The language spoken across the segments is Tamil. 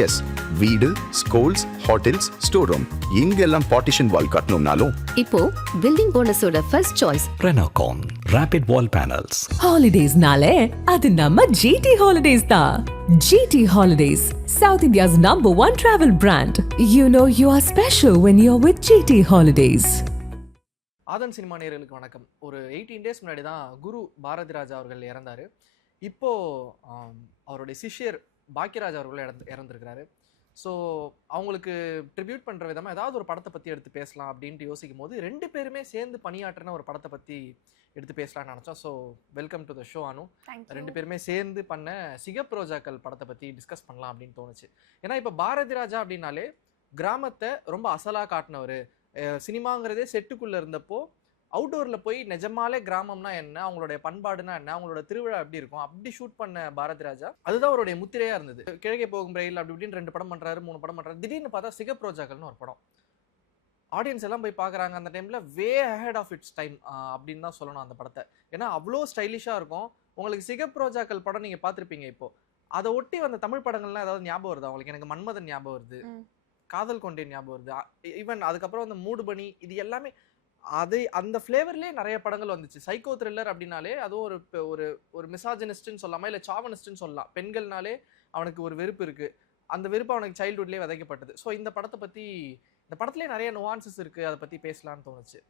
எஸ், வீடு, ஸ்கூல்ஸ், ஹோட்டல்ஸ், ஸ்டோர் ரூம் இங்கெல்லாம் பார்ட்டிஷன் வால் கட்டணும்னாலும் இப்போ பில்டிங் ஓனர்ஸோட first choice Renocon Rapid Wall Panels. ஹாலிடேஸ்னாலே அது நம்ம ஜிடி ஹாலிடேஸ் தான். GT Holidays, South India's #1 travel brand. You know you are special when you're with GT Holidays. Aadhan Cinema நேயர்களுக்கு வணக்கம். ஒரு 18 டேஸ் முன்னாடி தான் குரு பாரதி ராஜா அவர்கள் இறந்தார். இப்போது அவருடைய சிஷ்யர் பாக்கியராஜ் அவர்கள் இறந்துருக்கிறாரு. ஸோ அவங்களுக்கு ட்ரிபியூட் பண்ணுற விதமாக ஏதாவது ஒரு படத்தை பற்றி எடுத்து பேசலாம் அப்படின்ட்டு யோசிக்கும் போது 2 பேருமே சேர்ந்து பணியாற்றின ஒரு படத்தை பற்றி எடுத்து பேசலாம்னு நினச்சோம். So welcome to the show Anu. 2 பேருமே சேர்ந்து பண்ண சிகப்பு ரோஜாக்கள் படத்தை பற்றி டிஸ்கஸ் பண்ணலாம் அப்படின்னு தோணுச்சு. ஏன்னா இப்போ பாரதி ராஜா அப்படின்னாலே கிராமத்தை ரொம்ப அசலாக காட்டினவர். சினிமாங்கிறதே செட்டுக்குள்ளே இருந்தப்போ அவுட்டோரில் போய் நிஜமாலே கிராமம்னா என்ன, அவங்களுடைய பண்பாடுனா என்ன, அவங்களோட திருவிழா எப்படி இருக்கும், அப்படி ஷூட் பண்ண பாரதி ராஜா அதுதான் அவருடைய முத்திரையாக இருந்தது. கிழக்கே போகும் ரயில் அப்படி இப்படின்னு 2 படம் பண்ணுறாரு, 3 படம் பண்ணுறாரு. திடீர்னு பார்த்தா சிகப்பு ரோஜாக்கள்னு ஒரு படம். ஆடியன்ஸ் எல்லாம் போய் பார்க்குறாங்க. அந்த டைமில் way ahead of its time அப்படின்னு தான் சொல்லணும் அந்த படத்தை. ஏன்னா அவ்வளோ ஸ்டைலிஷாக இருக்கும். உங்களுக்கு சிகப்பு ரோஜாக்கள் படம் நீங்கள் பார்த்துருப்பீங்க. இப்போது அதை ஒட்டி வந்த தமிழ் படங்கள்லாம் ஏதாவது ஞாபகம் வருது அவங்களுக்கு? எனக்கு மன்மதன் ஞாபகம் வருது, காதல் கொண்டேன் ஞாபகம் வருது, ஈவன் அதுக்கப்புறம் அந்த மூடுபனி, இது எல்லாமே அது அந்த ஃப்ளேவர்லேயே நிறைய படங்கள் வந்துச்சு. சைக்கோ த்ரில்லர் அப்படின்னாலே அதுவும் ஒரு ஒரு மிசாஜினிஸ்ட்னு சொல்லலாமா, இல்லை சாவனிஸ்ட்னு சொல்லலாம். பெண்கள்னாலே அவனுக்கு ஒரு வெறுப்பு இருக்குது. அந்த வெறுப்பு அவனுக்கு சைல்ட்ஹுட்லேயே விதைக்கப்பட்டது. ஸோ இந்த படத்தை பற்றி, இந்த படத்துலேயே நிறைய நுவான்சஸ் இருக்குது, அதை பற்றி பேசலான்னு தோணுச்சு.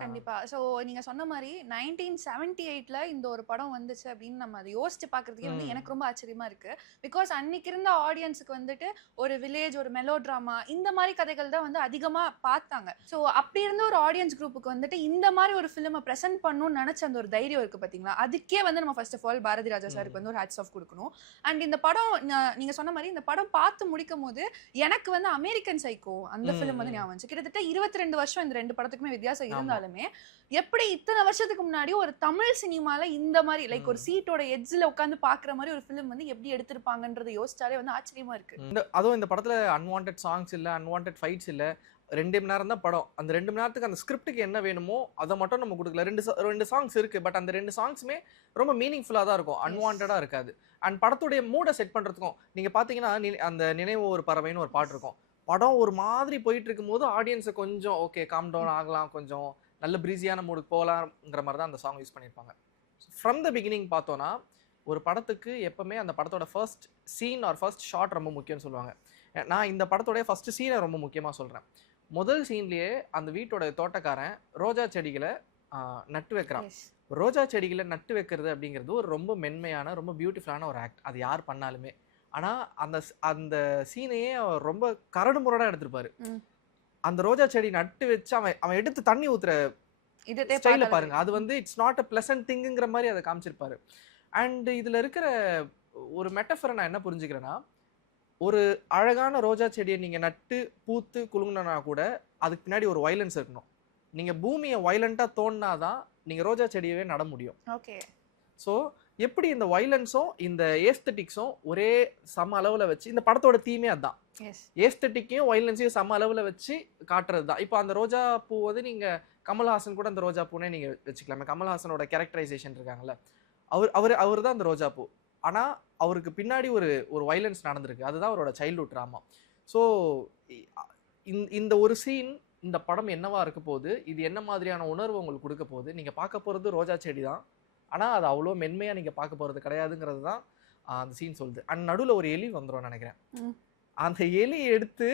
கண்டிப்பா. ஸோ நீங்க சொன்ன மாதிரி 1978ல இந்த ஒரு படம் வந்துச்சு அப்படின்னு நம்ம அதை யோசிச்சு பார்க்கறதுக்கே வந்து எனக்கு ரொம்ப ஆச்சரியமா இருக்கு. பிகாஸ் அன்னைக்கு இருந்த ஆடியன்ஸுக்கு வந்துட்டு ஒரு வில்லேஜ், ஒரு மெலோ ட்ராமா, இந்த மாதிரி கதைகள் தான் வந்து அதிகமா பார்த்தாங்க. ஸோ அப்படி இருந்த ஒரு ஆடியன்ஸ் குரூப்புக்கு வந்துட்டு இந்த மாதிரி ஒரு ஃபிலிமை ப்ரெசென்ட் பண்ணணும்னு நினைச்ச அந்த ஒரு தைரியம் இருக்கு பார்த்தீங்களா, அதுக்கே வந்து நம்ம first of all Bharathi Raja சாருக்கு வந்து ஒரு ஹேட்ஸ் ஆஃப் கொடுக்கணும். அண்ட் இந்த படம் நீங்க சொன்ன மாதிரி இந்த படம் பார்த்து முடிக்கும் போது எனக்கு வந்து அமெரிக்கன் சைக்கோ அந்த ஃபிலிம் வந்து ஞாபகம் வந்துச்சு. கிட்டத்தட்ட 22 வருஷம் இந்த 2 படத்துக்குமே வித்தியாசம் இருந்தாலும் எப்படி இத்தனை வருஷத்துக்கு முன்னாடி ஒரு தமிழ் சினிமால இந்த மாதிரி லைக் ஒரு சீட்டோட எட்ஜ்ல உட்கார்ந்து பாக்குற மாதிரி ஒரு ஃபிலிம் வந்து எப்படி எடுத்திருப்பாங்கன்றதை யோசிச்சாலே வந்து ஆச்சரியமா இருக்கு. அதுவும் இந்த படத்துல அன்வான்டட் சாங்ஸ் இல்ல, அன்வான்டட் ஃபைட்ஸ் இல்ல. 2 மணி நேரம் தான் படம். அந்த 2 மணி நேரத்துக்கு அந்த ஸ்கிரிப்டுக்கு என்ன வேணுமோ அதை மட்டும் நம்ம கொடுக்கல. 2 சாங்ஸ் இருக்கு, பட் அந்த 2 சாங்ஸுமே ரொம்ப மீனிங்ஃபுல்லா தான் இருக்கும், அன்வான்டா இருக்காது. அண்ட் படத்துடைய மூடை செட் பண்றதுக்கும் நீங்க பாத்தீங்கன்னா அந்த நினைவு ஒரு பறவைன்னு ஒரு பாட்டு இருக்கும். படம் ஒரு மாதிரி போயிட்டு இருக்கும் போது ஆடியன்ஸை கொஞ்சம் ஓகே காம் டவுன் ஆகலாம், கொஞ்சம் நல்ல ப்ரீஸியான மூடுக்கு போகலாங்கிற மாதிரி தான் அந்த சாங் யூஸ் பண்ணியிருப்பாங்க. ஃப்ரம் த பிகினிங் பார்த்தோன்னா ஒரு படத்துக்கு எப்போவுமே அந்த படத்தோட first scene or first shot ரொம்ப முக்கியம்னு சொல்லுவாங்க. நான் இந்த படத்தோடைய ஃபர்ஸ்ட் சீனை ரொம்ப முக்கியமாக சொல்கிறேன். முதல் சீன்லேயே அந்த வீட்டோட தோட்டக்காரன் ரோஜா செடிகளை நட்டு வைக்கிறான். ரோஜா செடிகளை நட்டு வைக்கிறது அப்படிங்கிறது ஒரு ரொம்ப மென்மையான, ரொம்ப பியூட்டிஃபுல்லான ஒரு ஆக்ட். அது யார் பண்ணாலுமே. ஆனால் அந்த சீனையே ரொம்ப கரடு முரடாக எடுத்திருப்பாரு. அந்த ரோஜா செடி நட்டு வச்சு அவன் எடுத்து தண்ணி ஊத்துற ஸ்டைல பாருங்க. அது வந்து இட்ஸ் நாட் அ பிளசன்ட் திங்குங்கிற மாதிரி அதை காமிச்சிருப்பாரு. அண்ட் இதுல இருக்கிற ஒரு மெட்டஃபரை நான் என்ன புரிஞ்சுக்கிறேன்னா, ஒரு அழகான ரோஜா செடியை நீங்க நட்டு பூத்து குலுங்கினா கூட அதுக்கு பின்னாடி ஒரு வயலன்ஸ் இருக்கணும். நீங்க பூமியை வயலண்டா தோண்டினாதான் நீங்க ரோஜா செடியவே நட முடியும். ஓகே. ஸோ எப்படி இந்த வயலன்ஸும் இந்த ஏஸ்தட்டிக்ஸும் ஒரே சம அளவில் வச்சு, இந்த படத்தோட தீமே அதுதான். ஏஸ்தட்டிக்கையும் வயலன்ஸையும் சம அளவில் வச்சு காட்டுறது தான். இப்போ அந்த ரோஜா பூ வந்து நீங்கள் கமல்ஹாசன் கூட அந்த ரோஜா பூனே நீங்கள் வச்சுக்கலாமே. கமல்ஹாசனோட கேரக்டரைசேஷன் இருக்காங்கல்ல, அவர் தான் அந்த ரோஜா பூ. ஆனால் அவருக்கு பின்னாடி ஒரு வயலன்ஸ் நடந்திருக்கு. அதுதான் அவரோட சைல்ட்ஹுட் ட்ராமா. ஸோ இந்த ஒரு சீன் இந்த படம் என்னவா இருக்க போகுது, இது என்ன மாதிரியான உணர்வு உங்களுக்கு கொடுக்க போகுது, நீங்கள் பார்க்க போகிறது ரோஜா செடி தான். ஆனால் அது அவ்வளோ மென்மையாக நீங்கள் பார்க்க போகிறது கிடையாதுங்கிறது தான் அந்த சீன் சொல்லுது. அண்ட் நடுவில் ஒரு எலி வந்துடும் நினைக்கிறேன். அந்த எலி எடுத்து,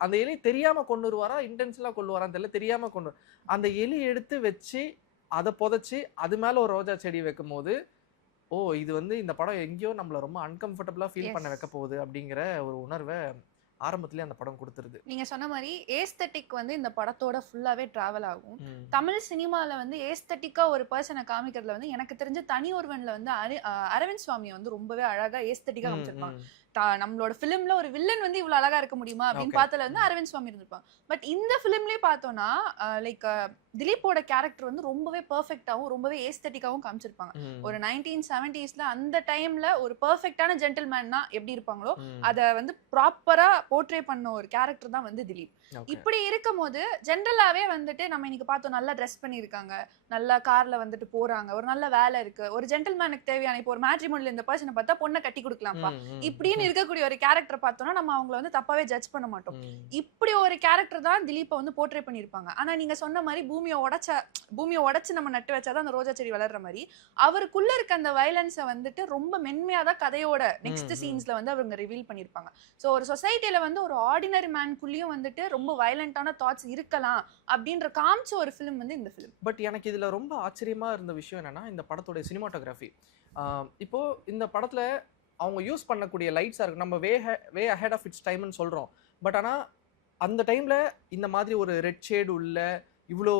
அந்த எலி தெரியாமல் கொண்டு வருவாரா இன்டென்ஷனலாக கொண்டு வரான்னு தெரியல, தெரியாமல் கொண்டு அந்த எலி எடுத்து வச்சு அதை புதைச்சி அது மேலே ஒரு ரோஜா செடி வைக்கும் போது, ஓ இது வந்து இந்த படம் எங்கேயோ நம்மளை ரொம்ப அன்கம்ஃபர்டபுளாக ஃபீல் பண்ண வைக்க போகுது அப்படிங்கிற ஒரு உணர்வை ஆரம்பத்திலே அந்த படம் கொடுத்துருது. நீங்க சொன்ன மாதிரி ஏஸ்தட்டிக் வந்து இந்த படத்தோட ஃபுல்லாவே டிராவல் ஆகும். தமிழ் சினிமால வந்து ஏஸ்தட்டிக்கா ஒரு பர்சனை காமிக்கிறதுல வந்து எனக்கு தெரிஞ்ச தனி ஒருவன்ல வந்து அரவிந்த் சுவாமி வந்து ரொம்பவே அழகா ஏஸ்தட்டிக்கா காமிச்சிருப்பாங்க. நம்மளோட ஃபிலிம்ல ஒரு வில்லன் வந்து இவ்வளவு அழகா இருக்க முடியுமா அப்படின்னு பார்த்ததுல வந்து அரவிந்த் சுவாமி இருந்திருப்பாங்க. பட் இந்த ஃபிலிம்லயே பார்த்தோம்னா லைக் திலீப்போட கேரக்டர் வந்து ரொம்பவே பெர்ஃபெக்டாவும் ரொம்பவே ஏஸ்தட்டிக்காவும் காமிச்சிருப்பாங்க. ஒரு 1970ஸ்ல அந்த டைம்ல ஒரு பெர்ஃபெக்டான ஜென்டில்மேன்னா எப்படி இருப்பாங்களோ அதை வந்து ப்ராப்பரா போர்ட்ரே பண்ண ஒரு கேரக்டர் தான் வந்து திலீப். இப்படி இருக்கும் போது ஜென்ரலாவே வந்துட்டு நம்ம இன்னைக்கு பார்த்தோம், நல்லா ட்ரெஸ் பண்ணியிருக்காங்க, நல்லா கார்ல வந்துட்டு போறாங்க, ஒரு நல்ல வேலை இருக்கு, ஒரு ஜென்டில்மேனுக்கு தேவையான இப்போ ஒரு மேட்ரிமோனில இந்த பர்சனை பார்த்தா பொண்ணை கட்டி கொடுக்கலாம்ப்பா இப்படின்னு அப்படின்னு இருக்கக்கூடிய ஒரு கேரக்டர் பார்த்தோம்னா நம்ம அவங்கள வந்து தப்பாவே ஜட்ஜ் பண்ண மாட்டோம். இப்படி ஒரு கேரக்டர் தான் திலீப்பை வந்து போர்ட்ரே பண்ணியிருப்பாங்க. ஆனா நீங்க சொன்ன மாதிரி பூமியை உடைச்சு நம்ம நட்டு வச்சாதான் அந்த ரோஜா செடி வளர்ற மாதிரி அவருக்குள்ள இருக்க அந்த வயலன்ஸை வந்துட்டு ரொம்ப மென்மையா தான் கதையோட நெக்ஸ்ட் சீன்ஸ்ல வந்து அவங்க ரிவீல் பண்ணியிருப்பாங்க. ஸோ ஒரு சொசைட்டில வந்து ஒரு ஆர்டினரி மேன்குள்ளேயும் வந்துட்டு ரொம்ப வயலண்டான தாட்ஸ் இருக்கலாம் அப்படின்ற காமிச்ச ஒரு ஃபிலிம் வந்து இந்த ஃபிலிம். பட் எனக்கு இதுல ரொம்ப ஆச்சரியமா இருந்த விஷயம் என்னன்னா இந்த படத்தோட சினிமாட்டோகிராஃபி. இப்போ இந்த படத்துல அவங்க யூஸ் பண்ணக்கூடிய லைட்ஸாக இருக்கு. நம்ம வே அஹெட் ஆஃப் இட்ஸ் டைம்னு சொல்கிறோம். பட் ஆனால் அந்த டைமில் இந்த மாதிரி ஒரு ரெட் ஷேடு உள்ள இவ்வளோ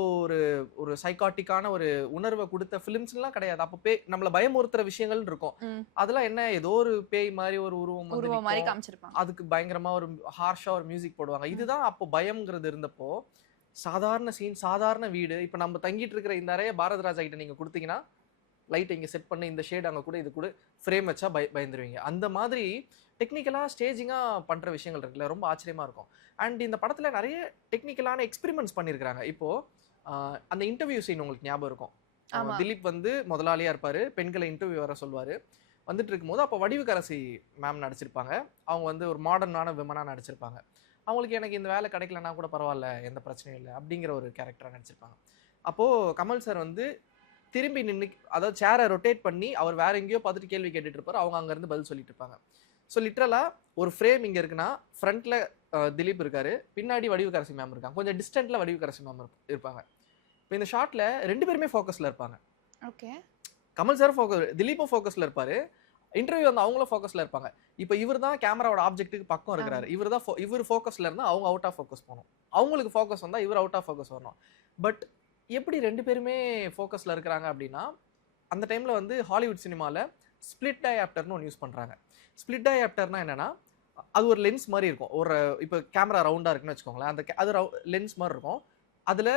ஒரு சைக்காட்டிக்கான ஒரு உணர்வை கொடுத்த ஃபிலிம்ஸ்லாம் கிடையாது. அப்போ நம்மளை பயமுறுத்துற விஷயங்கள் இருக்கும். அதெல்லாம் என்ன ஏதோ ஒரு பேய் மாதிரி ஒரு உருவம் மாதிரி காமிச்சிருப்பாங்க. அதுக்கு பயங்கரமா ஒரு ஹார்ஷா ஒரு மியூசிக் போடுவாங்க. இதுதான் அப்போ பயம்ங்கிறது இருந்தப்போ சாதாரண சீன், சாதாரண வீடு. இப்போ நம்ம தங்கிட்டு இருக்கிற இந்த அறைய பாரத் ராஜா கிட்ட நீங்கள் கொடுத்தீங்கன்னா லைட்டை இங்கே செட் பண்ணி இந்த ஷேட் அங்கே கூட இது கூட ஃப்ரேம் வச்சா பயந்துருவீங்க. அந்த மாதிரி டெக்னிக்கலாக ஸ்டேஜிங்காக பண்ணுற விஷயங்கள் இருக்குல்ல, ரொம்ப ஆச்சரியமாக இருக்கும். அண்ட் இந்த படத்தில் நிறைய டெக்னிக்கலான எக்ஸ்பெரிமெண்ட்ஸ் பண்ணியிருக்கிறாங்க. இப்போது அந்த இன்டர்வியூ சீன் உங்களுக்கு ஞாபகம் இருக்கும். திலீப் வந்து முதலாளியாக இருப்பார், பெண்களை இன்டர்வியூ வர சொல்வார். வந்துட்டு இருக்கும்போது அப்போ வடிவுக்கரசி மேம் நடிச்சிருப்பாங்க. அவங்க வந்து ஒரு மாடர்னான விமனாக நடிச்சிருப்பாங்க. அவங்களுக்கு எனக்கு இந்த வேலை கிடைக்கலன்னா கூட பரவாயில்ல, எந்த பிரச்சனையும் இல்லை அப்படிங்கிற ஒரு கேரக்டராக நடிச்சிருப்பாங்க. அப்போது கமல் சார் வந்து திரும்பி நின்று, அதாவது சேரை ரொட்டேட் பண்ணி அவர் வேற எங்கேயோ பார்த்துட்டு கேள்வி கேட்டுட்டு இருப்பார். அவங்க அங்கேருந்து பதில் சொல்லிட்டு இருப்பாங்க. ஸோ லிட்ரலாக ஒரு ஃப்ரேம் இங்கே இருக்குன்னா ஃப்ரண்ட்டில் திலீப் இருக்காரு, பின்னாடி வடிவுக்கரசி மேம் இருக்காங்க, கொஞ்சம் டிஸ்டன்ட்டில் வடிவுக்கரசி மேம் இருப்பாங்க. இப்போ இந்த ஷார்ட்டில் 2 பேருமே ஃபோக்கஸில் இருப்பாங்க. ஓகே, கமல் சார் திலீப்பும் ஃபோக்கஸில் இருப்பார், இன்டர்வியூ வந்து அவங்களும் ஃபோக்கஸில் இருப்பாங்க. இப்போ இவர் தான் கேமராவோட ஆப்ஜெக்ட்டுக்கு பக்கம் இருக்கிறாரு. இவர் ஃபோக்கஸில் இருந்தால் அவங்க அவுட் ஆஃப் ஃபோக்கஸ் போகணும். அவங்களுக்கு ஃபோக்கஸ் வந்தால் இவர் அவுட் ஆஃப் ஃபோக்கஸ் வரணும். பட் எப்படி 2 பேருமே ஃபோக்கஸில் இருக்கிறாங்க அப்படின்னா, அந்த டைமில் வந்து ஹாலிவுட் சினிமாவில் ஸ்பிளிட் டயாப்டர்னு ஒன்று யூஸ் பண்ணுறாங்க. ஸ்பிளிட் டயாப்டர்னா என்னென்னா, அது ஒரு லென்ஸ் மாதிரி இருக்கும். ஒரு இப்போ கேமரா ரவுண்டாக இருக்குன்னு வச்சுக்கோங்களேன், அது லென்ஸ் மாதிரி இருக்கும். அதில்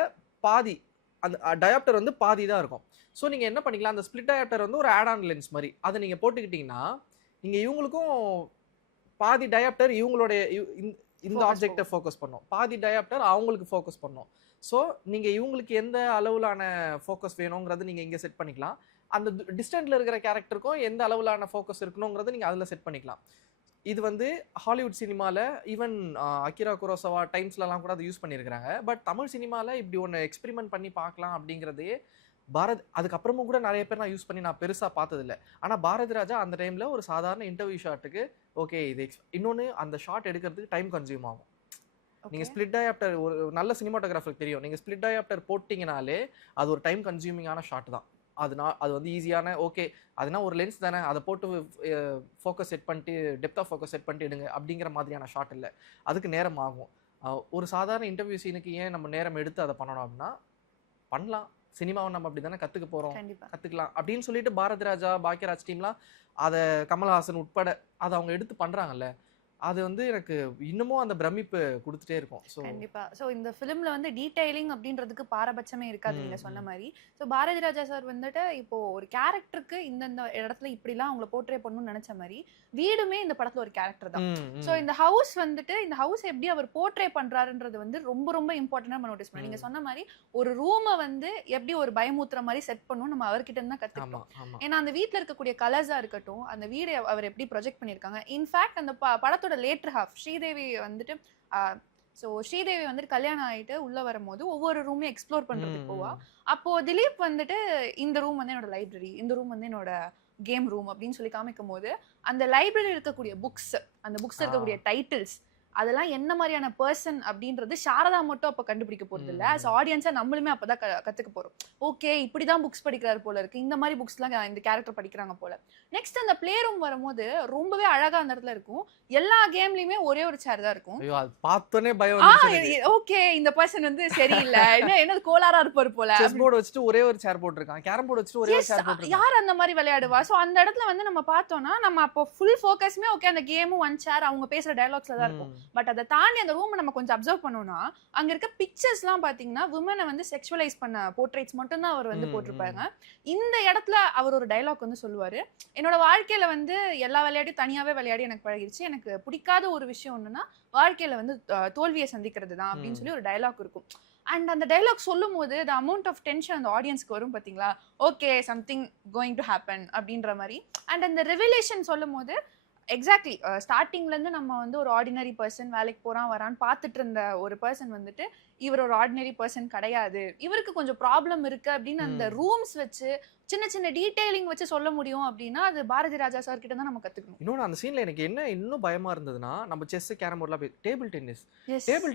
பாதி அந்த டயாப்டர் வந்து பாதி தான் இருக்கும். ஸோ நீங்கள் என்ன பண்ணிக்கலாம், அந்த ஸ்பிளிட் டயாப்டர் வந்து ஒரு ஆட் ஆன் லென்ஸ் மாதிரி, அதை நீங்கள் போட்டுக்கிட்டிங்கன்னா நீங்கள் இவங்களுக்கும் பாதி டயாப்டர் இவங்களுடைய இந்த ஆப்ஜெக்டை ஃபோக்கஸ் பண்ணோம், பாதி டயாப்டர் அவங்களுக்கு ஃபோக்கஸ் பண்ணோம். ஸோ நீங்கள் இவங்களுக்கு எந்த அளவிலான ஃபோக்கஸ் வேணுங்கிறது நீங்கள் இங்கே செட் பண்ணிக்கலாம். அந்த டிஸ்டன்ஸில் இருக்கிற கேரக்டருக்கும் எந்த அளவிலான ஃபோக்கஸ் இருக்கணுங்கிறது நீங்கள் அதில் செட் பண்ணிக்கலாம். இது வந்து ஹாலிவுட் சினிமாவில் ஈவன் அகிரா குரோசவா டைம்ஸ்லலாம் கூட அதை யூஸ் பண்ணியிருக்கிறாங்க. பட் தமிழ் சினிமாவில் இப்படி ஒன்று எக்ஸ்பெரிமெண்ட் பண்ணி பார்க்கலாம் அப்படிங்கிறதே அதுக்கப்புறமும் கூட நிறைய பேர் நான் யூஸ் பண்ணி நான் பெருசாக பார்த்ததில்லை. ஆனால் பாரதி ராஜா அந்த டைமில் ஒரு சாதாரண இன்டர்வியூ ஷாட்டுக்கு ஓகே இது இன்னொன்று அந்த ஷாட் எடுக்கிறதுக்கு டைம் கன்சியூம் ஆகும். நீங்கள் ஸ்பிளிட் டயாப்டர் ஒரு நல்ல சினிமாட்டோகிராஃபருக்கு தெரியும், நீங்கள் ஸ்பிளிட் டயாப்டர் போட்டிங்கனாலே அது ஒரு டைம் கன்சியூமிங்கான ஷாட் தான். அது வந்து ஈஸியான ஓகே அதுனா ஒரு லென்ஸ் தானே, அதை போட்டு ஃபோக்கஸ் செட் பண்ணிட்டு டெப்த் ஆஃப் ஃபோக்கஸ் செட் பண்ணிட்டு எடுங்க அப்படிங்கிற மாதிரியான ஷாட் இல்லை. அதுக்கு நேரம் ஆகும். ஒரு சாதாரண இன்டர்வியூ சீனுக்கு ஏன் நம்ம நேரம் எடுத்து அதை பண்ணணும் அப்படின்னா, பண்ணலாம், சினிமாவை நம்ம அப்படி தானே கற்றுக்க போகிறோம், கற்றுக்கலாம் அப்படின்னு சொல்லிட்டு பாரதி ராஜா பாக்கியராஜ் டீம்லாம் அதை கமல்ஹாசன் உட்பட அதை அவங்க எடுத்து பண்ணுறாங்கல்ல, அது வந்து எனக்கு இன்னமும் அந்த பிரமிப்பு கொடுத்துட்டே இருக்கும். ஸோ கண்டிப்பா. ஸோ இந்த ஃபிலிம்ல வந்து டீடைலிங் அப்படின்றதுக்கு பாரபட்சமே இருக்காது நீங்க சொன்ன மாதிரி. ஸோ பாரதி ராஜா சார் வந்துட்டு இப்போ ஒரு கேரக்டருக்கு இந்த இடத்துல இப்படிலாம் அவங்கள போர்ட்ரே பண்ணணும்னு நினைச்ச மாதிரி வீடுமே இந்த படத்துல ஒரு கேரக்டர் தான். ஸோ இந்த ஹவுஸ் வந்துட்டு இந்த ஹவுஸ் எப்படி அவர் போர்ட்ரே பண்றாருன்றது வந்து ரொம்ப ரொம்ப இம்பார்ட்டன்டா நம்ம நோட்டீஸ் பண்ணோம். நீங்க சொன்ன மாதிரி ஒரு ரூமை வந்து எப்படி ஒரு பயமூத்துற மாதிரி செட் பண்ணணும் நம்ம அவர்கிட்ட இருந்து தான் கத்துக்கணும். ஏன்னா அந்த வீட்டுல இருக்கக்கூடிய கலர்ஸா இருக்கட்டும், அந்த வீடை அவர் எப்படி ப்ரொஜெக்ட் பண்ணியிருக்காங்க. இன்ஃபேக்ட் அந்த படத்தோட லேட்டர் ஹாஃப் ஸ்ரீதேவி வந்துட்டு ஸோ ஸ்ரீதேவி வந்துட்டு கல்யாணம் ஆகிட்டு உள்ள வரும்போது ஒவ்வொரு ரூமையும் எக்ஸ்ப்ளோர் பண்றதுக்கு போவா. அப்போ திலீப் வந்துட்டு இந்த ரூம் வந்து என்னோட லைப்ரரி, இந்த ரூம் வந்து என்னோட கேம் ரூம் அப்படின்னு சொல்லி காமிக்கும் போது அந்த லைப்ரரி இருக்கக்கூடிய புக்ஸ், அந்த புக்ஸ் இருக்கக்கூடிய டைட்டில்ஸ், அதெல்லாம் என்ன மாதிரியான பர்சன் அப்படின்றது சாரதா மட்டும் அப்போ கண்டுபிடிக்க போறது இல்லை, ஆஸ் ஆடியன்ஸா நம்மளுமே அப்பதான் கத்துக்க போறோம். ஓகே இப்படிதான் புக்ஸ் படிக்கிறாரு போல இருக்கு, இந்த மாதிரி புக்ஸ்லாம் இந்த கேரக்டர் படிக்கிறாங்க போல. நெக்ஸ்ட் அந்த பிளே ரூம் வரும்போது ரொம்பவே அழகா அந்த இடத்துல இருக்கும். எல்லா கேம்லயுமே ஒரே ஒரு சேர் தான் இருக்கும். பார்த்தோனே பயம், ஓகே இந்த பர்சன் வந்து சரியில்லை, என்ன கோளாரா இருப்பாரு போல. செஸ் போர்டு வச்சுட்டு ஒரே ஒரு சேர் போட்டுருக்காங்க, கேரம் போர்டு வச்சுட்டு ஒரே ஒரு சேர் போட்டுருக்காங்க. யார் அந்த மாதிரி விளையாடுவா? சோ அந்த இடத்துல வந்து நம்ம பார்த்தோம்னா நம்ம அப்போ ஃபுல் ஃபோக்கஸ்மே ஓகே அந்த கேமும் ஒன் சேர் அவங்க பேசுற டயலாக்ஸ்ல தான் இருக்கும். பட் அதை தாண்டி அந்த ரூம் நம்ம கொஞ்சம் அப்சர்வ் பண்ணோம்னா அங்க இருக்க பிக்சர்ஸ்லாம் பாத்தீங்கன்னா விமனை வந்து செக்ஷுவலைஸ் பண்ண போர்ட்ரேட்ஸ் மட்டும் தான் அவர் வந்து போட்டிருப்பாங்க. இந்த இடத்துல அவர் ஒரு டயலாக் வந்து சொல்லுவாரு, என்னோட வாழ்க்கையில வந்து எல்லா விளையாட்டையும் தனியாவே விளையாடி எனக்கு பழகிடுச்சு, எனக்கு பிடிக்காத ஒரு விஷயம் ஒண்ணுன்னா வாழ்க்கையில வந்து தோல்வியை சந்திக்கிறது தான் அப்படின்னு சொல்லி ஒரு டயலாக் இருக்கும். அண்ட் அந்த டைலாக் சொல்லும் போது த அமௌண்ட் ஆஃப் டென்ஷன் அந்த ஆடியன்ஸ்க்கு வரும் பாத்தீங்களா, okay something going to happen அப்படின்ற மாதிரி. அண்ட் அந்த ரெவலேஷன் சொல்லும் போது எக்ஸாக்ட்லி ஸ்டார்டிங்ல இருந்து நம்ம வந்து ஒரு ஆர்டினரி பர்சன் வேலைக்கு போறான் வரான்னு பார்த்துட்டு இருந்த ஒரு பர்சன் வந்துட்டு இவர் ஒரு ஆர்டினரி பர்சன் கிடையாது, இவருக்கு கொஞ்சம் ப்ராப்ளம் இருக்கு அப்படின்னு அந்த ரூம்ஸ் வச்சு சின்ன சின்ன டீடைலிங் வச்சு சொல்ல முடியும் அப்படின்னா அது பாரதி ராஜா சார் கிட்ட தான் நம்ம கத்துக்கணும். இன்னொன்று அந்த சீன்ல எனக்கு என்ன இன்னும் பயமா இருந்ததுன்னா, நம்ம செஸ் கேரம் போர்ட்லாம் போய் டேபிள்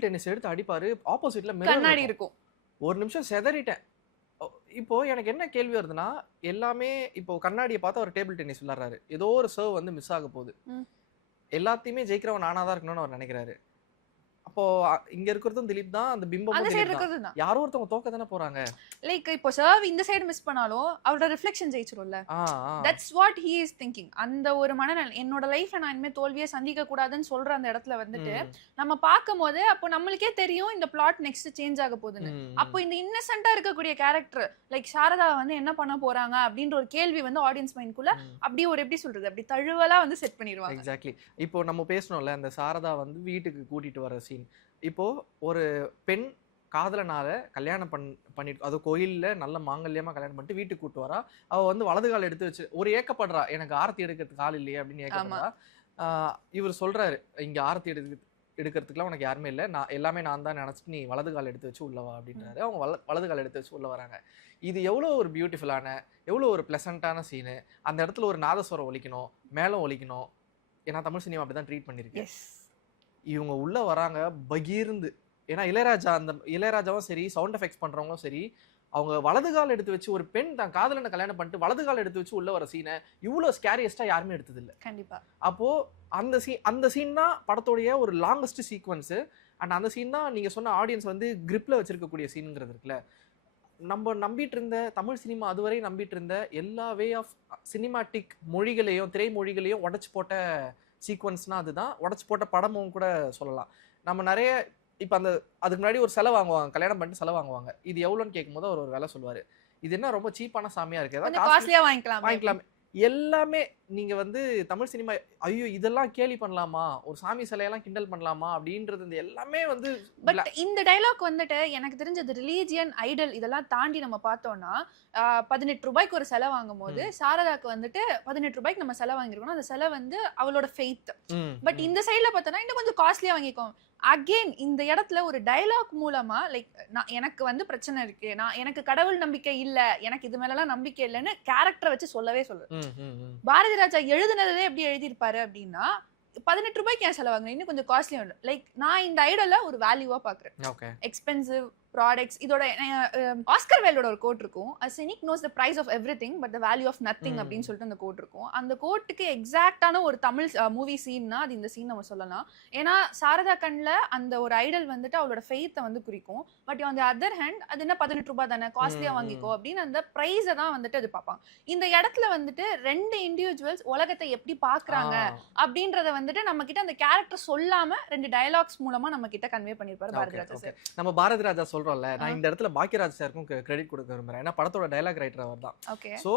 டென்னிஸ் எடுத்து அடிப்பாரு, ஆப்போசிட்ல கண்ணாடி இருக்கும். ஒரு நிமிஷம் செதறிட்டேன். இப்போ எனக்கு என்ன கேள்வி வருதுன்னா, எல்லாமே இப்போ கண்ணாடியை பார்த்து அவர் டேபிள் டென்னிஸ் விளையாடுறாரு, ஏதோ ஒரு சர்வ் வந்து மிஸ் ஆக போகுது, எல்லாத்தையுமே ஜெயிக்கிறவன் நானா தான் இருக்கணும்னு அவர் நினைக்கிறாரு. அப்போ இங்க இருக்கிறதும் திலீப் தான், அந்த பிம்பம் அந்த சைடு இருக்கிறது தான். யாரோ ஒருத்தவங்க தோக்க தானே போறாங்க. லைக் இப்போ சர்வ் இந்த சைடு மிஸ் பண்ணாலும் அவரோட ரிஃப்ளெக்ஷன் ஜெயிச்சிரும்ல. That's what he is thinking. அந்த ஒரு மனநிலை, என்னோட லைஃப்ல நான் இனிமே தோல்வியை சந்திக்க கூடாதுன்னு சொல்ற அந்த இடத்துல வந்துட்டு நம்ம பார்க்கும்போது அப்போ நம்மளுக்கே தெரியும் இந்த பிளாட் நெக்ஸ்ட் சேஞ்ச் ஆக போகுதுன்னு. அப்போ இந்த இன்னசென்ட்டா இருக்கக்கூடிய கேரக்டர் லைக் சாரதா வந்து என்ன பண்ண போறாங்க அப்படின்ற ஒரு கேள்வி வந்து ஆடியன்ஸ் மைண்ட்குள்ள அப்படியே ஒரு எப்படி சொல்றது அப்படி தழுவலா வந்து செட் பண்ணிடுவாங்க. எக்ஸாக்ட்லி. இப்போ நம்ம பேசணும்ல அந்த சாரதா வந்து வீட்டுக்கு கூட்டிட்டு வர சீன். இப்போ ஒரு பெண் காதலனால கல்யாணம் பண்ணிட்டு அது கோயில்ல நல்ல மாங்கல்யமா கல்யாணம் பண்ணிட்டு வீட்டுக்கு கூட்டு வரா. அவ வந்து வலது கால் எடுத்து வச்சு ஒரு ஏக்கப்படுறா, எனக்கு ஆரத்தி எடுக்கிறதுக்கு ஆள் இல்லையே அப்படின்னு ஏக்கப்படுறா. இவர் சொல்றாரு, இங்க ஆரத்தி எடுக்கிறதுக்குலாம் உனக்கு யாருமே இல்லை, நான் எல்லாமே நான் தான் நினைச்சிட்டு நீ வலது கால் எடுத்து வச்சு உள்ளவா அப்படின்றாரு. அவங்க வலது கால் எடுத்து வச்சு உள்ள வராங்க. இது எவ்வளோ ஒரு பியூட்டிஃபுல்லான எவ்வளோ ஒரு பிளசண்டான சீனு. அந்த இடத்துல ஒரு நாதஸ்வரம் ஒலிக்கணும், மேலும் ஒலிக்கணும். ஏன்னா தமிழ் சினிமா அப்படிதான் ட்ரீட் பண்ணிருக்கேன். இவங்க உள்ள வராங்க பகீர்ந்து. ஏன்னா இளையராஜாவும் சரி, சவுண்ட் எஃபெக்ட்ஸ் பண்றவங்களும் சரி, அவங்க வலது கால் எடுத்து வச்சு ஒரு பெண் தான் காதலனை கல்யாணம் பண்ணிட்டு வலது கால் எடுத்து வச்சு உள்ள வர சீனை இவ்வளோ ஸ்கேரியஸ்டா யாருமே எடுத்தது இல்லை. கண்டிப்பா. அப்போ அந்த சீன் தான் படத்தோடைய ஒரு லாங்கஸ்ட் சீக்வன்ஸ். அண்ட் அந்த சீன் தான் நீங்க சொன்ன ஆடியன்ஸ் வந்து கிரிப்ல வச்சிருக்கக்கூடிய சீனுங்கிறது இருக்குல்ல. நம்ம நம்பிட்டு இருந்த தமிழ் சினிமா அதுவரை நம்பிட்டு இருந்த எல்லா வே ஆஃப் சினிமாட்டிக் மொழிகளையும் திரைமொழிகளையும் உடச்சு போட்ட சீக்வன்ஸ்னா அதுதான். உடச்சு போட்ட படமும் கூட சொல்லலாம். நம்ம நிறைய இப்போ அதுக்கு முன்னாடி ஒரு செலவு வாங்குவாங்க, கல்யாணம் பண்ணிட்டு செலவு வாங்குவாங்க. இது எவ்வளோன்னு கேட்கும்போது அவர் ஒரு விலை சொல்லுவார். இது என்ன ரொம்ப சீப்பான சாமியா இருக்கு, ஏதாவது வாங்கிக்கலாம். எல்லாமே நீங்க வந்து தமிழ் சினிமா ஐயோ இதெல்லாம் கேலி பண்ணலாமா, ஒரு சாமி சிலையெல்லாம் கிண்டல் பண்ணலாமா அப்படின்றது எல்லாமே வந்து. பட் இந்த டைலாக் வந்துட்டு எனக்கு தெரிஞ்சது ரிலீஜியன் ஐடல் இதெல்லாம் தாண்டி நம்ம பார்த்தோம்னா 18 ரூபாய்க்கு ஒரு செலவு வாங்கும் போது சாரதாக்கு வந்துட்டு 18 ரூபாய்க்கு நம்ம செலவு வாங்கிருக்கோம், அந்த செலவு வந்து அவளோட ஃபெய்த். பட் இந்த சைட்ல பார்த்தோம்னா இன்னும் கொஞ்சம் காஸ்ட்லியா வாங்கிக்கோம். அகெயின் இந்த இடத்துல ஒரு டைலாக் மூலமா லைக் எனக்கு வந்து பிரச்சனை இருக்கு, எனக்கு கடவுள் நம்பிக்கை இல்ல, எனக்கு இது மேலலாம் நம்பிக்கை இல்லைன்னு கேரக்டரை வச்சு சொல்லவே சொல்லு. பாரதி ராஜா எழுதுனதே எப்படி எழுதியிருப்பாரு அப்படின்னா 18 ரூபாய்க்கு ஏன் செலவாங்க, இன்னும் கொஞ்சம் காஸ்ட்லியா லைக் நான் இந்த ஐடல்ல ஒரு வேல்யூவா பாக்குறேன். Expensive products. இதோட ஆஸ்கர் வேல்டோட ஒரு கோட் இருக்கும், a cynic knows the price of everything but the value of nothing அப்படின்னு சொல்லிட்டு அந்த கோட் இருக்கும். அந்த கோட்டுக்கு எக்ஸாக்டான ஒரு தமிழ் மூவி சீன்னா அது இந்த சீன் நம்ம சொல்லலாம். ஏன்னா சாரதா கண்ணில் அந்த ஒரு ஐடல் வந்துட்டு அவளோட ஃபெய்த்தை வந்து குறிக்கும். But on the other hand அது என்ன 18 ரூபாய் தானே, காஸ்ட்லியா வாங்கிக்கோ அப்படின்னு அந்த ப்ரைஸை தான் வந்துட்டு அது பார்ப்பாங்க. இந்த இடத்துல வந்துட்டு 2 இண்டிவிஜுவல்ஸ் உலகத்தை எப்படி பாக்குறாங்க அப்படின்றத வந்துட்டு நம்ம கிட்ட அந்த கேரக்டர் சொல்லாம 2 டயலாக்ஸ் மூலமா நம்ம கிட்ட கன்வே பண்ணிருப்பாரு பாரதி ராஜா சார். நம்ம பாரதி ராஜா சொல்றோம்ல, நான் இந்த இடத்துல பாக்கியராஜ் சாருக்கும் கிரெடிட் கொடுக்க விரும்புறேன். ஏன்னா படத்தோட டயலாக் ரைட்டர் அவர் தான். சோ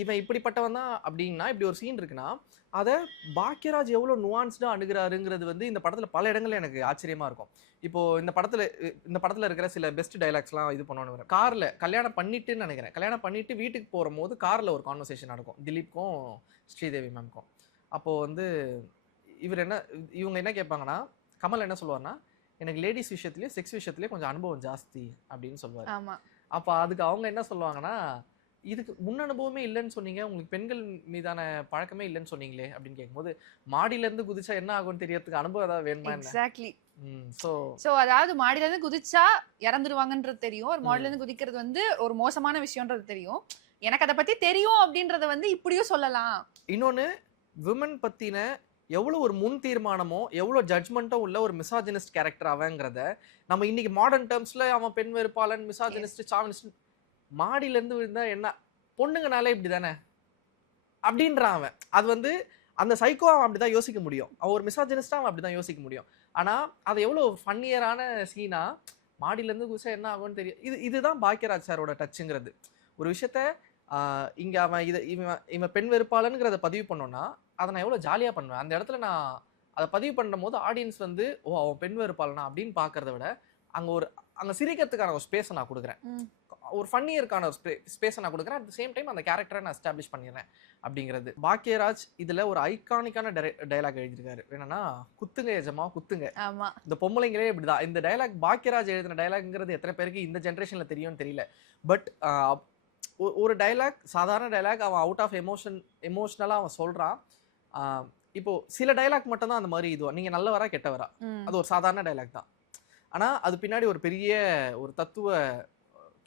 இவன் இப்படிப்பட்டவன் தான் அப்படின்னா இப்படி ஒரு சீன் இருக்குன்னா அதை பாக்கியராஜ் எவ்வளவு நுவான்ஸ்டா அணுகிறாருங்கிறது வந்து இந்த படத்துல பல இடங்கள்ல எனக்கு ஆச்சரியமா இருக்கும். இப்போ இந்த படத்துல இருக்கிற சில பெஸ்ட் டைலாக்ஸ்லாம் இது பண்ணணும். கார்ல கல்யாணம் பண்ணிட்டுன்னு நினைக்கிறேன், கல்யாணம் பண்ணிட்டு வீட்டுக்கு போற போது கார்ல ஒரு கான்வர்சேஷன் நடக்கும் திலீப்க்கும் ஸ்ரீதேவி மேம்க்கும். அப்போ வந்து இவங்க என்ன கேட்பாங்கன்னா, கமல் என்ன சொல்லுவார்னா, எனக்கு லேடிஸ் விஷயத்துலயும் செக்ஸ் விஷயத்துலயும் கொஞ்சம் அனுபவம் ஜாஸ்தி அப்படின்னு சொல்லுவாரு. அப்ப அதுக்கு அவங்க என்ன சொல்லுவாங்கன்னா, இதுக்கு முன் அனுபவமே இல்லைன்னு சொன்னீங்க, உங்களுக்கு பெண்கள் மீதான பழக்கமே இல்லைன்னு சொன்னீங்களே அப்படின்னு கேட்கும்போது, மாடியில இருந்து குதிச்சா என்ன ஆகும்னு தெரியறதுக்கு அனுபவம் ஏதாவது வேணுமா? எக்ஸாக்ட்லி. சோ அதாவது மாடியில இருந்து குதிச்சா இறந்துருவாங்கன்றது தெரியும், ஒரு மாடியில இருந்து குதிக்கிறது வந்து ஒரு மோசமான விஷயம்ன்றது தெரியும், எனக்கு அதை பத்தி தெரியும் அப்படின்றத வந்து இப்படியும் சொல்லலாம். இன்னொன்னு விமன் பத்தின எவ்வளோ ஒரு முன் தீர்மானமோ எவ்வளோ ஜட்ஜ்மெண்ட்டோ உள்ள ஒரு மிசாஜினிஸ்ட் கேரக்டர் அவங்கிறத நம்ம இன்னைக்கு மாடர்ன் டேர்ம்ஸில் அவன் பெண் வெறுப்பாளன் மிசாஜினிஸ்ட் சாவினிஸ்ட் மாடியிலேருந்து விழுந்தா என்ன பொண்ணுங்கனாலே இப்படி தானே அப்படின்றான் அவன். அது வந்து அந்த சைக்கோ அவன் அப்படி தான் யோசிக்க முடியும், அவன் ஒரு மிசாஜினிஸ்டாக அவன் அப்படி தான் யோசிக்க முடியும். ஆனால் அது எவ்வளோ ஃபன்னியரான சீனா, மாடியிலேருந்து குதிச்சா என்ன ஆகும்னு தெரியும். இதுதான் பாக்கியராஜ் சாரோட டச்சுங்கிறது. ஒரு விஷயத்த இங்கே அவன் இவன் பெண் வெறுப்பாளனுங்கிறத பதிவு பண்ணோன்னா அதை நான் எவ்வளோ ஜாலியாக பண்ணுவேன். அந்த இடத்துல நான் அதை பதிவு பண்ணும் போது ஆடியன்ஸ் வந்து அவன் பெண் வெறுப்பாளனா அப்படின்னு பார்க்கறத விட அங்கே சிரிக்கிறதுக்கான ஒரு ஸ்பேஸை நான் கொடுக்குறேன். ஒரு ஃபன்னியருக்கான ஒரு ஸ்பேஸை நான் கொடுக்குறேன். அட் த சேம் டைம் அந்த கேரக்டரை நான் எஸ்டாப்ளிஷ் பண்ணிடுறேன் அப்படிங்கிறது. பாக்கியராஜ் இதில் ஒரு ஐகானிக்கான டைலாக் எழுதியிருக்காரு. என்னன்னா, குத்துங்க எஜமா குத்துங்க. ஆமா, இந்த பொம்பளைங்களே இப்படிதான். இந்த டைலாக் பாக்கியராஜ் எழுதின டைலாக்ங்கிறது எத்தனை பேருக்கு இந்த ஜென்ரேஷனில் தெரியும்னு தெரியல. பட் ஒரு டைலாக், சாதாரண டைலாக், அவன் அவுட் ஆஃப் எமோஷனலாக அவன் சொல்கிறான். இப்போ சில டைலாக் மட்டும்தான் அந்த மாதிரி இதுவா, நீங்கள் நல்லவரா கெட்டவரா, அது ஒரு சாதாரண டைலாக் தான். ஆனால் அது பின்னாடி ஒரு பெரிய ஒரு தத்துவ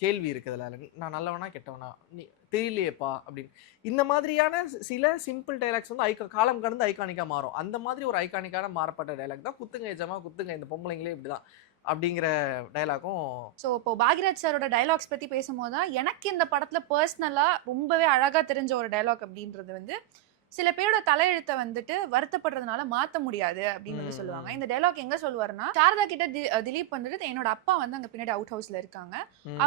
கேள்வி இருக்குது. அதில் நான் நல்லவனா கெட்டவனா நீ தெரியலையேப்பா அப்படின்னு. இந்த மாதிரியான சில சிம்பிள் டைலாக்ஸ் வந்து காலம் கடந்து ஐகானிக்காக மாறும். அந்த மாதிரி ஒரு ஐகானிக்கான மாறப்பட்ட டைலாக் தான் குத்துங்க எஜமா குத்துங்க, இந்த பொம்பளைங்களே இப்படிதான் அப்படிங்கிற டைலாக்கும். ஸோ இப்போ பாக்யராஜ் சாரோட டைலாக்ஸ் பற்றி பேசும்போது தான் எனக்கு இந்த படத்தில் பர்சனலாக ரொம்பவே அழகாக தெரிஞ்ச ஒரு டைலாக் அப்படின்றது வந்து, சில பேரோட தலையெழுத்தை வந்துட்டு வருத்தப்படுறதுனால மாற்ற முடியாது அப்படின்னு வந்து சொல்லுவாங்க. இந்த டைலாக் எங்கே சொல்லுவாருன்னா, சாரதா கிட்ட திலீப் வந்துட்டு என்னோட அப்பா வந்து அங்கே பின்னாடி அவுட் ஹவுஸில் இருக்காங்க,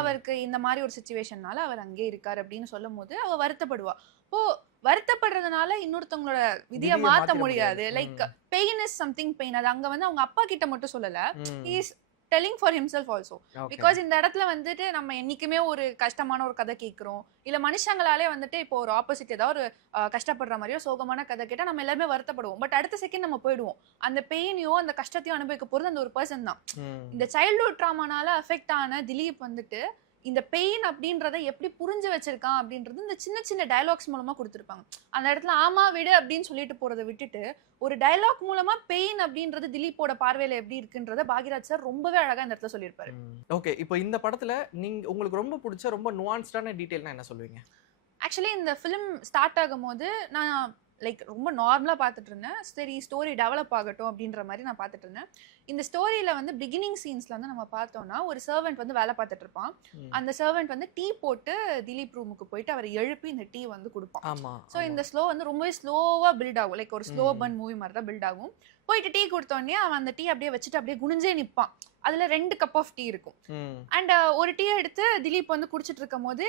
அவருக்கு இந்த மாதிரி ஒரு சுச்சுவேஷன்னால அவர் அங்கே இருக்காரு அப்படின்னு சொல்லும் போது அவ வருத்தப்படுவா. இப்போ வருத்தப்படுறதுனால இன்னொருத்தவங்களோட விதியை மாற்ற முடியாது. Like pain is something pain. அது அங்கே வந்து அவங்க அப்பா கிட்ட மட்டும் சொல்லலை, is telling for himself also. Because இந்த இடத்துல வந்துட்டு நம்ம என்னைக்குமே ஒரு கஷ்டமான ஒரு கதை கேட்குறோம், இல்லை மனுஷங்களாலே வந்துட்டு இப்போ ஒரு ஆப்போசிட் ஏதாவது ஒரு கஷ்டப்படுற மாதிரியோ சோகமான கதை கேட்டால் நம்ம எல்லாருமே வருத்தப்படுவோம். பட் அடுத்த செகண்ட் நம்ம போயிடுவோம். அந்த பெயினையோ அந்த கஷ்டத்தையும் அனுபவிக்க போகிறது அந்த ஒரு பர்சன் தான். இந்த சைல்ட்ஹுட் ட்ராமானால அஃபெக்ட் ஆன திலீப் வந்துட்டு இந்த பெயின் அப்படின்றத எப்படி புரிஞ்சு வச்சிருக்கான் அப்படின்றது இந்த சின்ன சின்ன டயலாக்ஸ் மூலமா கொடுத்துருப்பாங்க. அந்த இடத்துல ஆமா விடு அப்படின்னு சொல்லிட்டு போறதை விட்டுட்டு ஒரு டயலாக் மூலமா பெயின் அப்படின்றது திலீப்போட பார்வையில எப்படி இருக்குன்றத பாக்யராஜ் சார் ரொம்பவே அழகா இந்த இடத்துல சொல்லியிருப்பாரு. ஓகே, இப்போ இந்த படத்துல நீங்க உங்களுக்கு ரொம்ப பிடிச்ச ரொம்ப நுவான்ஸ்டான டீடைல்னா என்ன சொல்லுவீங்க? ஆக்சுவலி இந்த ஃபிலிம் ஸ்டார்ட் ஆகும் போது நான் லைக் ரொம்ப நார்மலாக பார்த்துட்டு இருந்தேன். சரி ஸ்டோரி டெவலப் ஆகட்டும் அப்படின்ற மாதிரி நான் பார்த்துட்டு இருந்தேன். இந்த ஸ்டோரியில் வந்து பிகினிங் சீன்ஸில் வந்து நம்ம பார்த்தோம்னா ஒரு சர்வெண்ட் வந்து வேலை பார்த்துட்டு இருப்பான். அந்த சர்வெண்ட் வந்து டீ போட்டு திலீப் ரூமுக்கு போயிட்டு அவரை எழுப்பி இந்த டீ வந்து கொடுப்பான். ஸோ இந்த ஸ்லோ வந்து ரொம்பவே ஸ்லோவாக பில்ட் ஆகும். லைக் ஒரு ஸ்லோ பர்ன் மூவி மாதிரி தான் பில்ட் ஆகும். போயிட்டு டீ கொடுத்தோடனே அவன் அந்த டீ அப்படியே வச்சுட்டு அப்படியே குனிஞ்சே நிற்பான். அதுல 2 கப் ஆஃப் டீ இருக்கும். அண்ட் ஒரு டீ எடுத்து திலீப் வந்து குடிச்சிட்டு இருக்கும் போது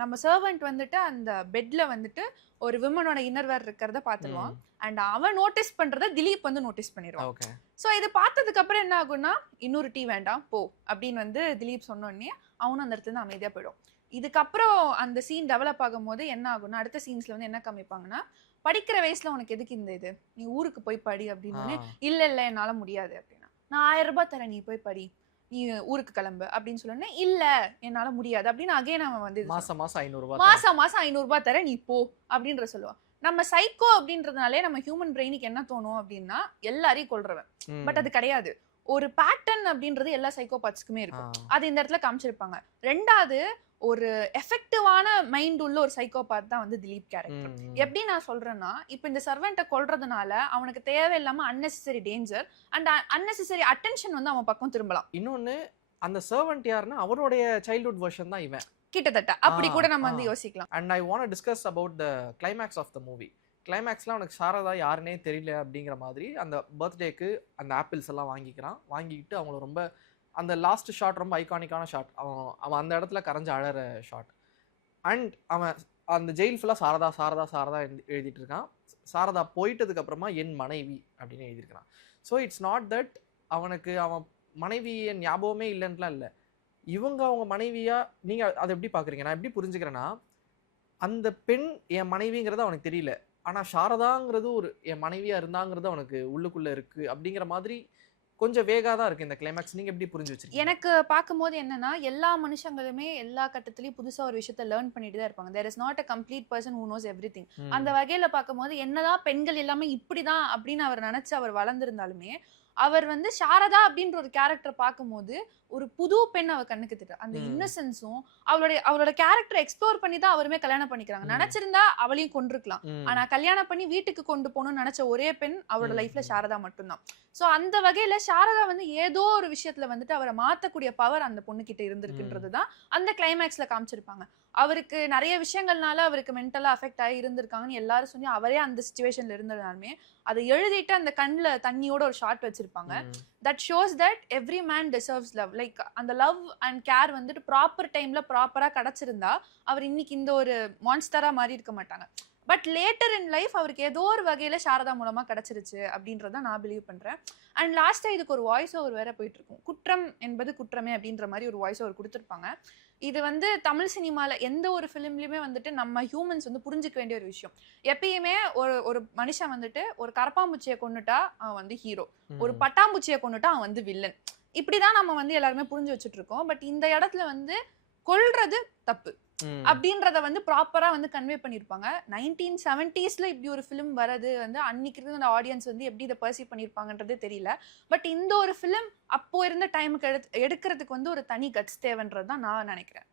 நம்ம சர்வெண்ட் வந்துட்டு அந்த பெட்ல வந்துட்டு ஒரு விமனோட இன்னர்வேர் இருக்கிறத பார்த்துருவான். அண்ட் அவன் நோட்டீஸ் பண்றத திலீப் வந்து நோட்டீஸ் பண்ணிடுவான். ஸோ இதை பார்த்ததுக்கு அப்புறம் என்ன ஆகும்னா, இன்னொரு டீ வேண்டாம் போ அப்படின்னு வந்து திலீப் சொன்னோடனே அவனும் அந்த இடத்துல இருந்து அமைதியா போயிடும். இதுக்கப்புறம் அந்த சீன் டெவலப் ஆகும் போது என்ன ஆகும்னா, அடுத்த சீன்ஸ்ல வந்து என்ன காமிப்பாங்கன்னா, படிக்கிற வயசுல உனக்கு எதுக்கு இந்த இது, நீ ஊருக்கு போய் படி அப்படின்னு. இல்ல இல்ல என்னால முடியாது அப்படின்னா, நான் 1000 ரூபாய் தரேன் நீ போய் படி, நீ ஊருக்கு கிளம்பு அப்படின்னு சொன்னேன். இல்ல என்னால முடியாது அப்படின்னு அகைன் அவன் வந்து மாசம் மாசம் 500 ரூபாய் தரேன் நீ போ அப்படின்ற சொல்லுவான். நம்ம சைக்கோ அப்படின்றதுனாலே நம்ம ஹியூமன் பிரெயினுக்கு என்ன தோணும் அப்படின்னா, எல்லாரையும் கொல்றவன். பட் அது கிடையாது. ஒரு பேட்டர்ன் அப்படின்றது எல்லா சைக்கோபாத்ஸ்க்குமே இருக்கும். அது இந்த இடத்துல காமிச்சிருப்பாங்க. ரெண்டாவது, ஒரு எஃபெக்டிவான மைண்ட் உள்ள ஒரு சைக்கோபாத் தான் வந்து திலீப் கேரக்டர். எப்படி நான் சொல்றேன்னா, இப்போ இந்த சர்வெண்ட்டை கொல்றதுனால அவனுக்கு தேவையில்லாம unnecessary danger and unnecessary attention வந்து அவன் பக்கம் திரும்பலாம். இன்னொன்னு, அந்த சர்வெண்ட் யாருன்னா அவருடைய சைல்ட்ஹுட் வெர்ஷன் தான் இவன் கிட்டத்தட்ட. அப்படி கூட நம்ம வந்து யோசிக்கலாம். And I want to discuss about the climax of the movie. கிளைமேக்ஸ்லாம் அவனுக்கு சாரதா யாருன்னே தெரியல அப்படிங்கிற மாதிரி அந்த பர்த்டேக்கு அந்த ஆப்பிள்ஸ் எல்லாம் வாங்கிக்கிட்டு அவங்கள ரொம்ப அந்த லாஸ்ட் ஷாட் ரொம்ப ஐகானிக்கான ஷாட். அவன் அந்த இடத்துல கரைஞ்சு அழற ஷாட். அண்ட் அவன் அந்த ஜெயில் ஃபுல்லாக சாரதா சாரதா சாரதா எழுதிட்டு இருக்கான். சாரதா போயிட்டதுக்கு அப்புறமா என் மனைவி அப்படின்னு எழுதியிருக்கான். ஸோ இட்ஸ் நாட் தட் அவனுக்கு அவன் மனைவியை ஞாபகமே இல்லைன்னுலாம் இல்லை. இவங்க அவங்க மனைவியா, நீங்கள் அதை எப்படி பார்க்குறீங்க? நான் எப்படி புரிஞ்சுக்கிறேன்னா, அந்த பெண் என் மனைவிங்கிறது அவனுக்கு தெரியல, ஆனால் சாரதாங்கிறது ஒரு என் மனைவியாக இருந்தாங்கிறது அவனுக்கு உள்ளுக்குள்ளே இருக்குது அப்படிங்கிற மாதிரி கொஞ்சம் வேகா தான் இருக்கு இந்த கிளைமேக்ஸ். நீங்க எப்படி புரிஞ்சு வச்சிருக்கீங்க? எனக்கு பார்க்கும்போது என்னன்னா, எல்லா மனுஷங்களுமே எல்லா கட்டத்திலயும் புதுசா ஒரு விஷயத்த லேர்ன் பண்ணிட்டு தான் இருப்பாங்க. There is not a complete person who knows everything. அந்த வகையில பார்க்கும்போது என்னதான் பெண்கள் எல்லாமே இப்படிதான் அப்படின்னு அவர் நினைச்சு அவர் வளர்ந்திருந்தாலுமே, அவர் வந்து சாரதா அப்படின்ற ஒரு கேரக்டர் பார்க்கும்போது ஒரு புது பெண் அவ கண்ணுக்கு திட்டு அந்த இன்னசென்ஸும் அவரோட கேரக்டர் எக்ஸ்ப்ளோர் பண்ணி தான் அவருமே கல்யாணம் பண்ணிக்கிறாங்க. நினைச்சிருந்தா அவளையும் கொண்டிருக்கலாம், ஆனா கல்யாணம் பண்ணி வீட்டுக்கு கொண்டு போகணும்னு நினைச்ச ஒரே பெண் அவரோட லைஃப்ல சாரதா மட்டும்தான். சோ அந்த வகையில சாரதா வந்து ஏதோ ஒரு விஷயத்துல வந்துட்டு அவரை மாத்தக்கூடிய பவர் அந்த பொண்ணு கிட்ட இருந்திருக்குன்றதுதான் அந்த கிளைமேக்ஸ்ல காமிச்சிருப்பாங்க. அவருக்கு நிறைய விஷயங்கள்னால அவருக்கு மென்டலா அஃபெக்ட் ஆகி இருந்திருக்காங்கன்னு எல்லாரும் சொல்லி அவரே அந்த சிச்சுவேஷன்ல இருந்ததுனாலுமே அதை எழுதிட்டு அந்த கண்ணுல தண்ணியோட ஒரு ஷாட் வச்சிருப்பாங்க. That shows that every man deserves love. Like அந்த லவ் அண்ட் கேர் வந்துட்டு ப்ராப்பர் டைம்ல ப்ராப்பரா கிடைச்சிருந்தா அவர் இன்னைக்கு இந்த ஒரு மான்ஸ்டரா மாறி இருக்க மாட்டாங்க. பட் லேட்டர் இன் லைஃப் அவருக்கு ஏதோ ஒரு வகையில சாரதா மூலமா கிடைச்சிருச்சு அப்படின்றத நான் பிலீவ் பண்றேன். அண்ட் லாஸ்டா இதுக்கு ஒரு வாய்ஸ் ஓவர் வேற போயிட்டு இருக்கும். குற்றம் என்பது குற்றமே அப்படின்ற மாதிரி ஒரு வாய்ஸ் ஓவர் கொடுத்துருப்பாங்க. இது வந்து தமிழ் சினிமால எந்த ஒரு ஃபிலிம்லயுமே வந்துட்டு நம்ம ஹியூமன்ஸ் வந்து புரிஞ்சுக்க வேண்டிய ஒரு விஷயம். எப்பயுமே ஒரு மனுஷன் வந்துட்டு ஒரு கரப்பாம்பூச்சியை கொன்னுட்டா அவன் வந்து ஹீரோ, ஒரு பட்டாம்பூச்சியை கொன்னுட்டா அவன் வந்து வில்லன். இப்படிதான் நம்ம வந்து எல்லாருமே புரிஞ்சு வச்சுட்டு இருக்கோம். பட் இந்த இடத்துல வந்து கொல்றது தப்பு அப்படின்றத வந்து ப்ராப்பரா வந்து கன்வே பண்ணிருப்பாங்க. 1970s இப்படி ஒரு ஃபிலிம் வரது வந்து அன்னைக்கு இருந்த அந்த ஆடியன்ஸ் வந்து எப்படி இதை பர்சீவ் பண்ணிருப்பாங்கன்றது தெரியல. பட் இந்த ஒரு ஃபிலிம் அப்போ இருந்த டைமுக்கு எடுக்கிறதுக்கு வந்து ஒரு தனி கட்ஸ் தேவைன்றது தான் நான் நினைக்கிறேன்.